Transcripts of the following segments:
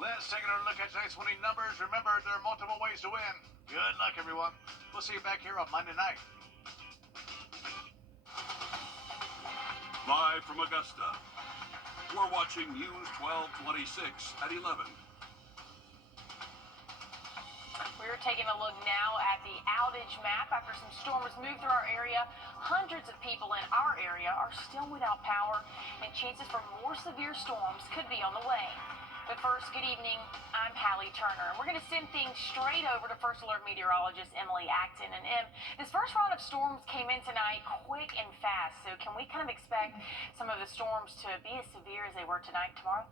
Let's take another look at tonight's winning numbers. Remember, there are multiple ways to win. Good luck, everyone. We'll see you back here on Monday night. Live from Augusta, we're watching News 1226 at 11. We're taking a look now at the outage map. After some storms moved through our area, hundreds of people in our area are still without power, and chances for more severe storms could be on the way. But first, good evening. I'm Hallie Turner. We're going to send things straight over to First Alert meteorologist Emily Acton. And this first round of storms came in tonight quick and fast. So can we kind of expect some of the storms to be as severe as they were tonight, tomorrow?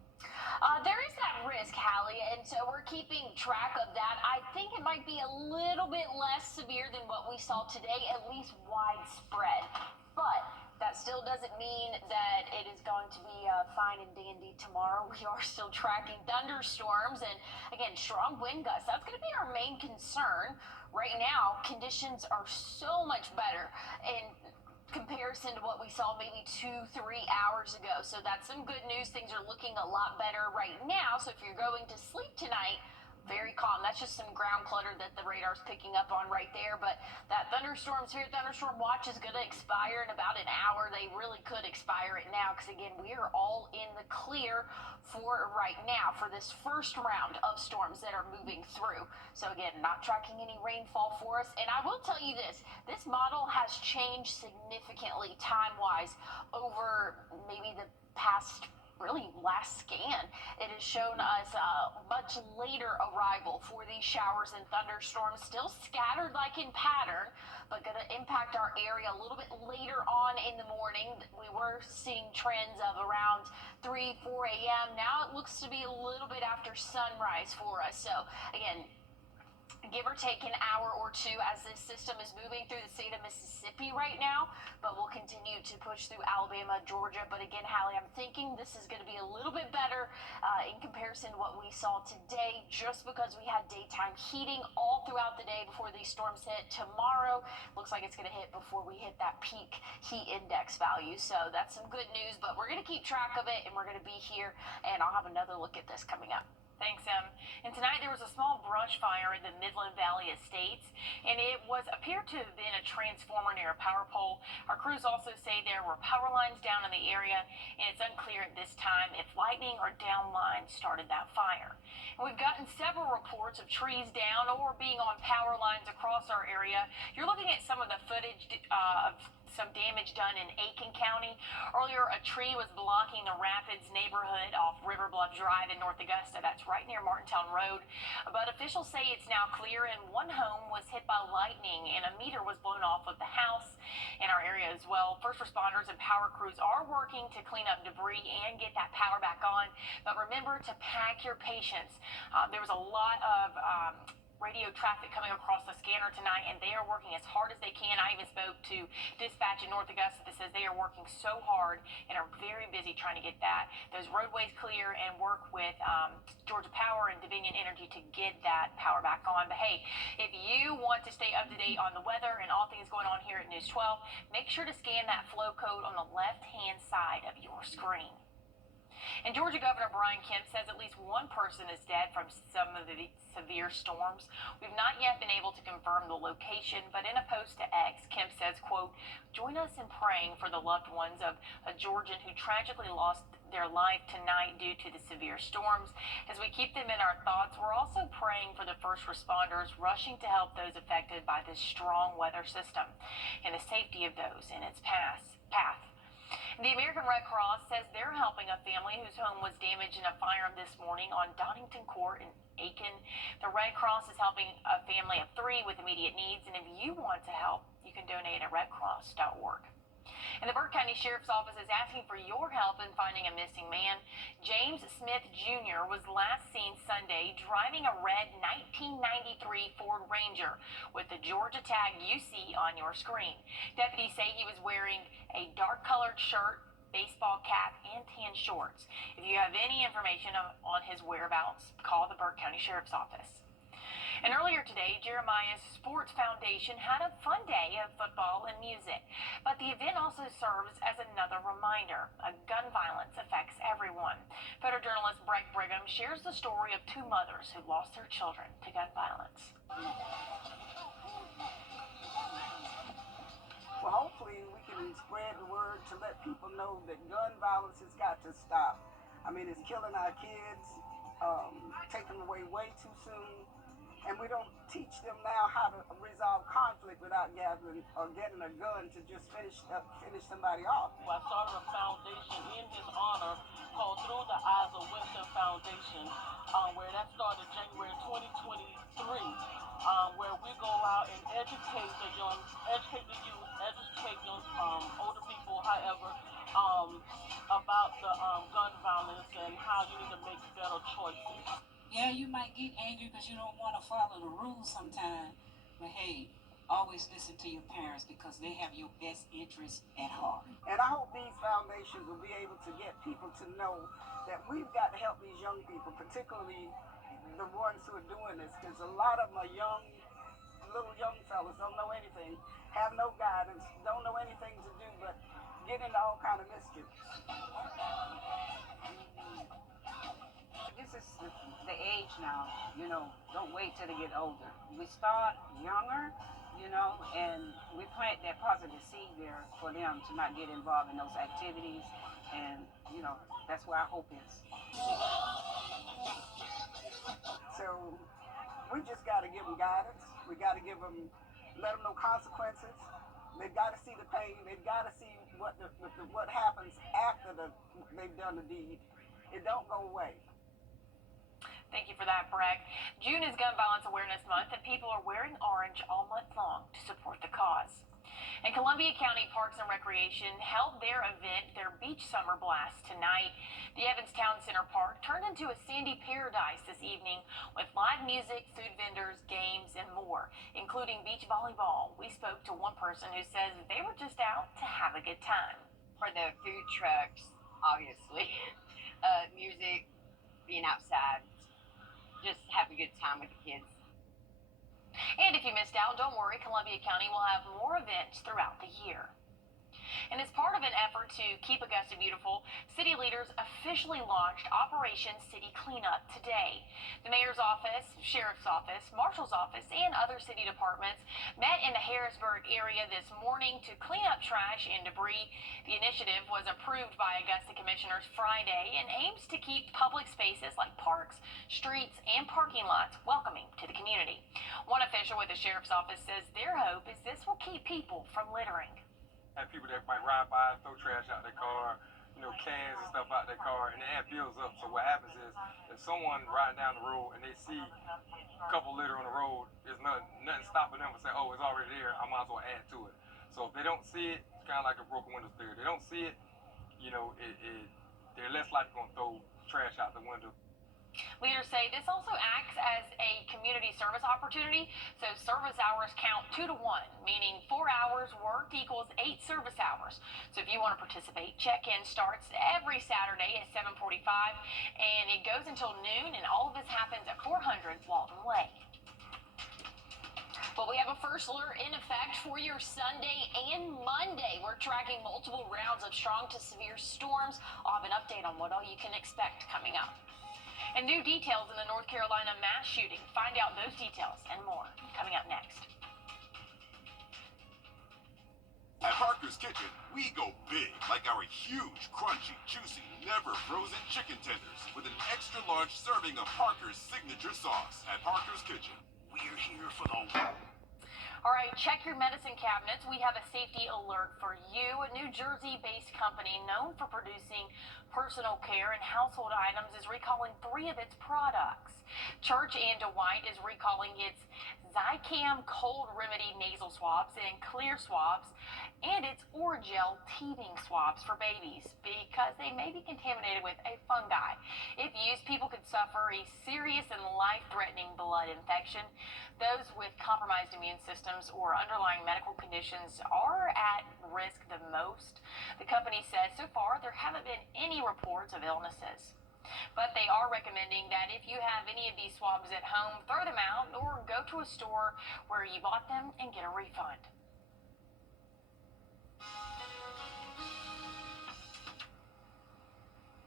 There is that risk, Hallie, and so we're keeping track of that. I think it might be a little bit less severe than what we saw today, at least widespread. But that still doesn't mean that it is going to be fine and dandy tomorrow. We are still tracking thunderstorms and, again, strong wind gusts. That's going to be our main concern. Right now, conditions are so much better in comparison to what we saw maybe 2-3 hours ago. So that's some good news. Things are looking a lot better right now. So if you're going to sleep tonight, very calm. That's just some ground clutter that the radar's picking up on right there. But that thunderstorm's here. Thunderstorm watch is going to expire in about an hour. They really could expire it now because, again, we are all in the clear for right now for this first round of storms that are moving through. So, again, not tracking any rainfall for us. And I will tell you this model has changed significantly time-wise over maybe the past really last scan. It has shown us a much later arrival for these showers and thunderstorms, still scattered like in pattern, but going to impact our area a little bit later on in the morning. We were seeing trends of around 3-4 a.m. Now it looks to be a little bit after sunrise for us. So again, give or take an hour or two as this system is moving through the state of Mississippi right now, but we'll continue to push through Alabama, Georgia. But again, Hallie, I'm thinking this is going to be a little bit better in comparison to what we saw today, just because we had daytime heating all throughout the day before these storms hit. Tomorrow looks like it's going to hit before we hit that peak heat index value. So that's some good news, but we're going to keep track of it, and we're going to be here, and I'll have another look at this coming up. Thanks, And tonight there was a small brush fire in the Midland Valley Estates, and it appeared to have been a transformer near a power pole. Our crews also say there were power lines down in the area, and it's unclear at this time if lightning or down lines started that fire. And we've gotten several reports of trees down or being on power lines across our area. You're looking at some of the footage of some damage done in Aiken County. Earlier, a tree was blocking the Rapids neighborhood off River Bluff Drive in North Augusta. That's right near Martintown Road. But officials say it's now clear, and one home was hit by lightning, and a meter was blown off of the house in our area as well. First responders and power crews are working to clean up debris and get that power back on. But remember to pack your patience. There was a lot of radio traffic coming across the scanner tonight, and they are working as hard as they can. I even spoke to dispatch in North Augusta that says they are working so hard and are very busy trying to get those roadways clear and work with Georgia Power and Dominion Energy to get that power back on. But hey, if you want to stay up to date on the weather and all things going on here at News 12, make sure to scan that flow code on the left-hand side of your screen. And Georgia Governor Brian Kemp says at least one person is dead from some of the severe storms. We've not yet been able to confirm the location, but in a post to X, Kemp says, quote, "Join us in praying for the loved ones of a Georgian who tragically lost their life tonight due to the severe storms. As we keep them in our thoughts, we're also praying for the first responders rushing to help those affected by this strong weather system and the safety of those in its path. The American Red Cross says they're helping a family whose home was damaged in a fire this morning on Donington Court in Aiken. The Red Cross is helping a family of 3 with immediate needs, and if you want to help, you can donate at redcross.org. And the Burke County Sheriff's Office is asking for your help in finding a missing man. James Smith Jr. was last seen Sunday driving a red 1993 Ford Ranger with the Georgia tag you see on your screen. Deputies say he was wearing a dark-colored shirt, baseball cap, and tan shorts. If you have any information on his whereabouts, call the Burke County Sheriff's Office. And earlier today, Jeremiah's Sports Foundation had a fun day of football and music. But the event also serves as another reminder. Gun violence affects everyone. Photojournalist Breck Brigham shares the story of two mothers who lost their children to gun violence. Well, hopefully we can spread the word to let people know that gun violence has got to stop. I mean, it's killing our kids, taking them away way too soon, and we don't teach them now how to resolve conflict without gathering or getting a gun to just finish somebody off. I started a foundation in his honor called Through the Eyes of Winston Foundation, where that started January 2023, where we go out and educate the youth, educate young older people, however, about the gun violence and how you need to make better choices. Yeah, you might get angry because you don't want to follow the rules sometimes, but hey, always listen to your parents because they have your best interests at heart. And I hope these foundations will be able to get people to know that we've got to help these young people, particularly the ones who are doing this, because a lot of them are little young fellas, don't know anything, have no guidance, don't know anything to do but get into all kind of mischief. This is the age now, don't wait till they get older. We start younger, and we plant that positive seed there for them to not get involved in those activities, and, that's where our hope is. So we just got to give them guidance. We got to let them know consequences. They've got to see the pain. They've got to see what happens after they've done the deed. It don't go away. Thank you for that, Breck. June is Gun Violence Awareness Month, and people are wearing orange all month long to support the cause. And Columbia County Parks and Recreation held their event, their Beach Summer Blast, tonight. The Evans Town Center Park turned into a sandy paradise this evening with live music, food vendors, games, and more, including beach volleyball. We spoke to one person who says they were just out to have a good time. For the food trucks, obviously, music, being outside, just have a good time with the kids. And if you missed out, don't worry, Columbia County will have more events throughout the year. And as part of an effort to keep Augusta beautiful, city leaders officially launched Operation City Cleanup today. The mayor's office, sheriff's office, marshal's office, and other city departments met in the Harrisburg area this morning to clean up trash and debris. The initiative was approved by Augusta commissioners Friday and aims to keep public spaces like parks, streets, and parking lots welcoming to the community. One official with the sheriff's office says their hope is this will keep people from littering. Have people that might ride by, throw trash out their car, cans and stuff out their car, and that builds up. So what happens is, if someone riding down the road and they see a couple litter on the road, there's nothing stopping them and say, oh, it's already there, I might as well add to it. So if they don't see it, it's kind of like a broken window theory. They don't see it, they're less likely going to throw trash out the window. Leaders say this also acts as a community service opportunity, so service hours count 2 to 1, meaning 4 hours worked equals 8 service hours. So if you want to participate, check-in starts every Saturday at 7:45, and it goes until noon, and all of this happens at 400 Walton Way. Well, we have a first alert in effect for your Sunday and Monday. We're tracking multiple rounds of strong to severe storms. I'll have an update on what all you can expect coming up. And new details in the North Carolina mass shooting. Find out those details and more coming up next. At Parker's Kitchen, we go big, like our huge, crunchy, juicy, never frozen chicken tenders with an extra large serving of Parker's signature sauce. At Parker's Kitchen, we're here for the... All right, check your medicine cabinets. We have a safety alert for you. A New Jersey-based company known for producing personal care and household items is recalling 3 of its products. Church and DeWitt is recalling its Zicam Cold Remedy nasal swabs and clear swabs, and its Oragel teething swabs for babies because they may be contaminated with a fungi. If used, people could suffer a serious and life-threatening blood infection. Those with compromised immune systems or underlying medical conditions are at risk the most. The company says so far there haven't been any reports of illnesses. But they are recommending that if you have any of these swabs at home, throw them out or go to a store where you bought them and get a refund.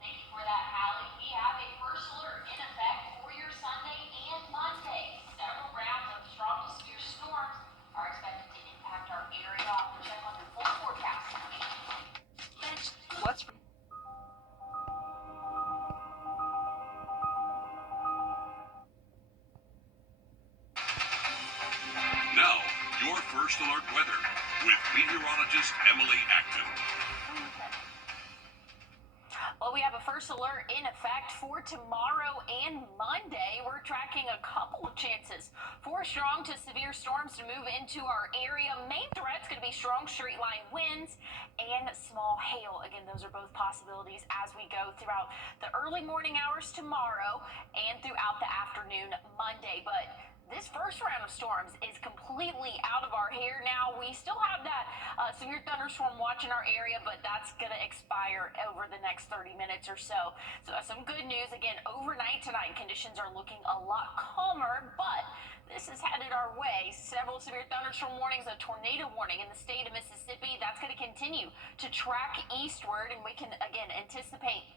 Thank you for that, Hallie. We have a first alert in effect for your Sunday and Monday. Several rounds of strong to severe storms are expected to impact our area. We'll check on your full forecast. What's Now, your first alert weather with meteorologist Emily Acton. Well, we have a first alert in effect for tomorrow and Monday. We're tracking a couple of chances for strong to severe storms to move into our area. Main threat's going to be strong straight line winds and small hail. Again, those are both possibilities as we go throughout the early morning hours tomorrow and throughout the afternoon Monday. But this first round of storms is completely out of our hair now. We still have that severe thunderstorm watch in our area, but that's going to expire over the next 30 minutes or so. So that's some good news. Again, overnight tonight, conditions are looking a lot calmer, but this is headed our way. Several severe thunderstorm warnings, a tornado warning in the state of Mississippi. That's going to continue to track eastward, and we can, again, anticipate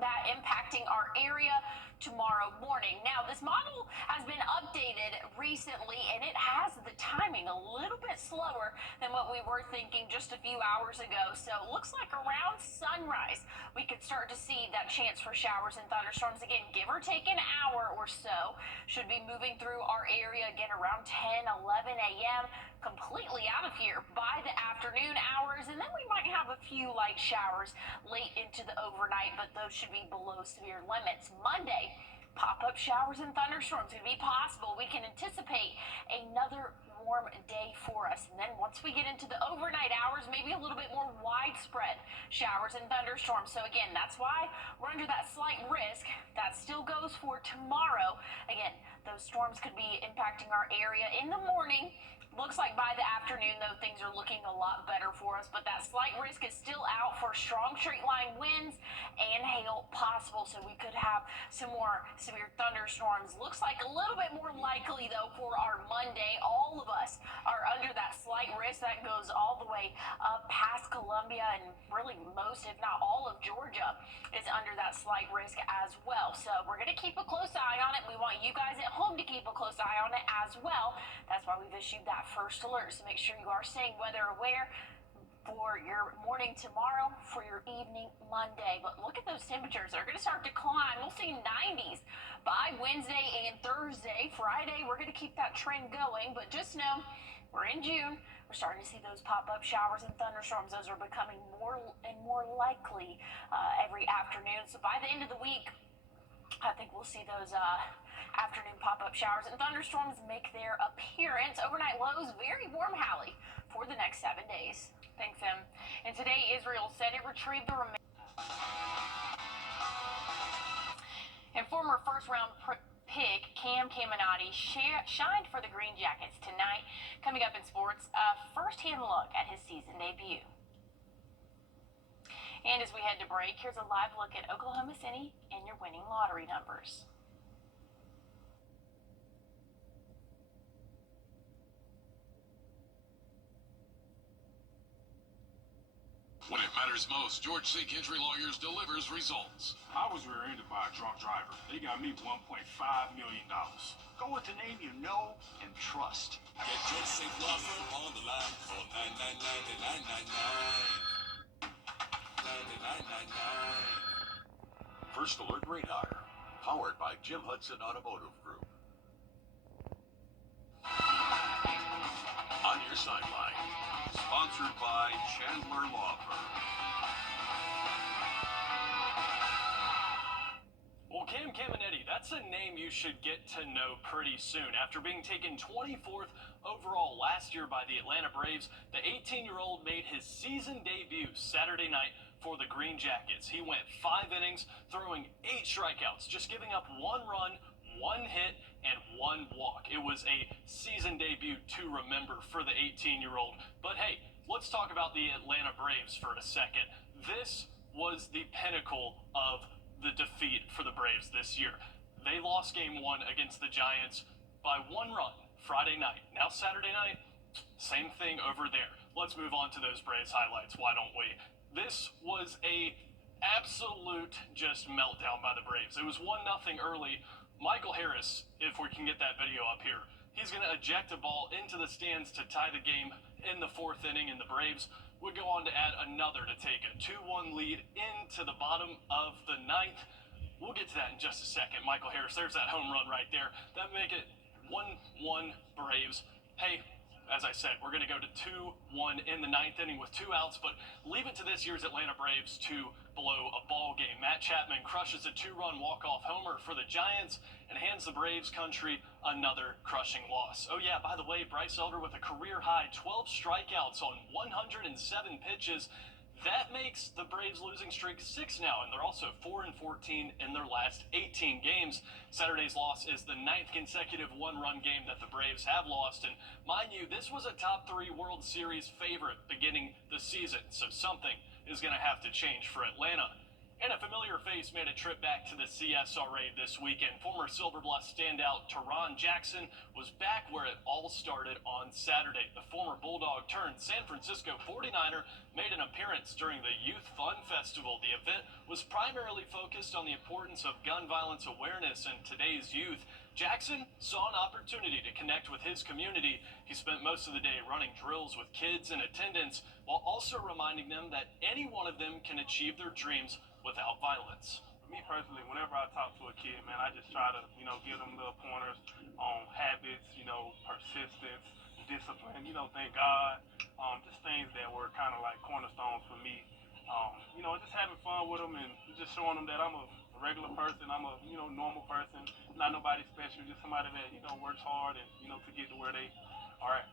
that impacting our area tomorrow morning. Now, this model has been updated recently, and it has the timing a little bit slower than what we were thinking just a few hours ago. So it looks like around sunrise, we could start to see that chance for showers and thunderstorms. Again, give or take an hour or so, should be moving through our area again around 10, 11 a.m., completely out of here by the afternoon hours, and then we might have a few light showers late into the overnight, but those should be below severe limits. Monday, pop-up showers and thunderstorms going to be possible. We can anticipate another warm day for us, and then once we get into the overnight hours, maybe a little bit more widespread showers and thunderstorms. So again, that's why we're under that slight risk. That still goes for tomorrow. Again, those storms could be impacting our area in the morning. Looks like by the afternoon, though, things are looking a lot better for us, but that slight risk is still out for strong straight line winds and hail possible, so we could have some more severe thunderstorms. Looks like a little bit more likely, though, for our Monday. All of us are under that slight risk that goes all the way up past Columbia, and really most, if not all, of Georgia is under that slight risk as well. So we're going to keep a close eye on it. We want you guys at home to keep a close eye on it as well. That's why we've issued that first alert. So make sure you are staying weather aware for your morning tomorrow, for your evening Monday. But look at those temperatures. They're going to start to climb. We'll see 90s by Wednesday and Thursday. Friday, we're going to keep that trend going. But just know we're in June. We're starting to see those pop-up showers and thunderstorms. Those are becoming more and more likely every afternoon. So by the end of the week, I think we'll see those afternoon pop-up showers and thunderstorms make their appearance. Overnight lows, very warm, Hallie, for the next 7 days. Thanks, Em. And today, Israel said it retrieved the remains. And former first-round pick Cam Caminati shined for the Green Jackets tonight. Coming up in sports, a first-hand look at his season debut. And as we head to break, here's a live look at Oklahoma City and your winning lottery numbers. When it matters most, George C. Gentry Lawyers delivers results. I was rear-ended by a drunk driver. They got me $1.5 million. Go with the name you know and trust. Get your safe law firm on the line. Call 999-9999. 9999. First Alert Radar, powered by Jim Hudson Automotive Group. On your sideline, Sponsored by Chandler Law Firm. Well, Cam Caminiti, that's a name you should get to know pretty soon. After being taken 24th overall last year by the Atlanta Braves, the 18-year-old made his season debut Saturday night for the Green Jackets. He went 5 innings, throwing 8 strikeouts, just giving up 1 run, 1 hit, and 1 walk. It was a season debut to remember for the 18-year-old. But hey, let's talk about the Atlanta Braves for a second. This was the pinnacle of the defeat for the Braves this year. They lost game 1 against the Giants by 1 run Friday night. Now Saturday night, same thing over there. Let's move on to those Braves highlights, why don't we? This was a absolute just meltdown by the Braves. It was 1-0 early. Michael Harris, if we can get that video up here, he's going to eject a ball into the stands to tie the game in the 4th inning, and the Braves would go on to add another to take a 2-1 lead into the bottom of the 9th. We'll get to that in just a second. Michael Harris, there's that home run right there. That make it 1-1 Braves. Hey, as I said, we're going to go to 2-1 in the 9th inning with 2 outs, but leave it to this year's Atlanta Braves to blow a ball game. Matt Chapman crushes a 2-run walk-off homer for the Giants and hands the Braves country another crushing loss. Oh yeah, by the way, Bryce Elder with a career-high 12 strikeouts on 107 pitches. That makes the Braves losing streak 6 now, and they're also 4-14 in their last 18 games. Saturday's loss is the 9th consecutive 1-run game that the Braves have lost, and mind you, this was a top 3 World Series favorite beginning the season, so something is going to have to change for Atlanta. And a familiar face made a trip back to the CSRA this weekend. Former Silver Bluff standout Teron Jackson was back where it all started on Saturday. The former Bulldog turned San Francisco 49er made an appearance during the Youth Fun Festival. The event was primarily focused on the importance of gun violence awareness in today's youth. Jackson saw an opportunity to connect with his community. He spent most of the day running drills with kids in attendance, while also reminding them that any one of them can achieve their dreams without violence. For me personally, whenever I talk to a kid, man, I just try to, give them little pointers on habits, persistence, discipline, thank God, just things that were kind of like cornerstones for me. Just having fun with them and just showing them that I'm a regular person, I'm a, normal person, not nobody special, just somebody that, works hard and, to get to where they are at.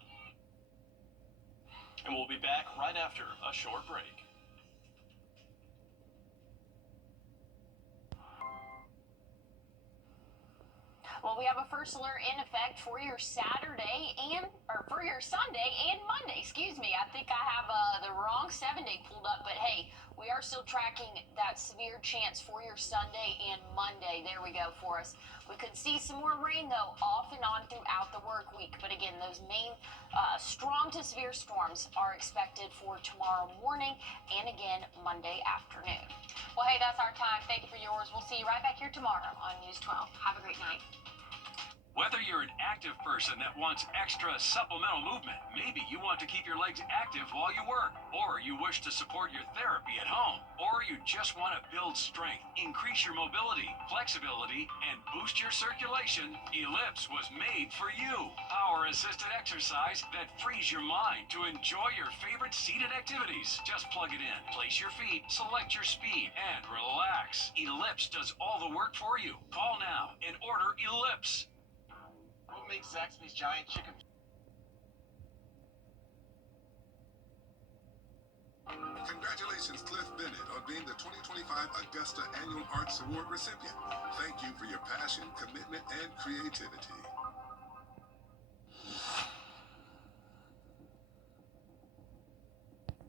And we'll be back right after a short break. Well, we have a first alert in effect for your Sunday and Monday. Excuse me. I think I have the wrong 7-day pulled up, but hey, we are still tracking that severe chance for your Sunday and Monday. There we go for us. We could see some more rain though off and on throughout the work week, but again, those main strong to severe storms are expected for tomorrow morning and again Monday afternoon. Well, hey, that's our time. Thank you for yours. We'll see you right back here tomorrow on News 12. Have a great night. Whether you're an active person that wants extra supplemental movement, maybe you want to keep your legs active while you work, or you wish to support your therapy at home, or you just want to build strength, increase your mobility, flexibility, and boost your circulation, Ellipse was made for you. Power-assisted exercise that frees your mind to enjoy your favorite seated activities. Just plug it in, place your feet, select your speed, and relax. Ellipse does all the work for you. Call now and order Ellipse. What makes Zaxby's giant chicken? Congratulations, Cliff Bennett, on being the 2025 Augusta Annual Arts Award recipient. Thank you for your passion, commitment, and creativity.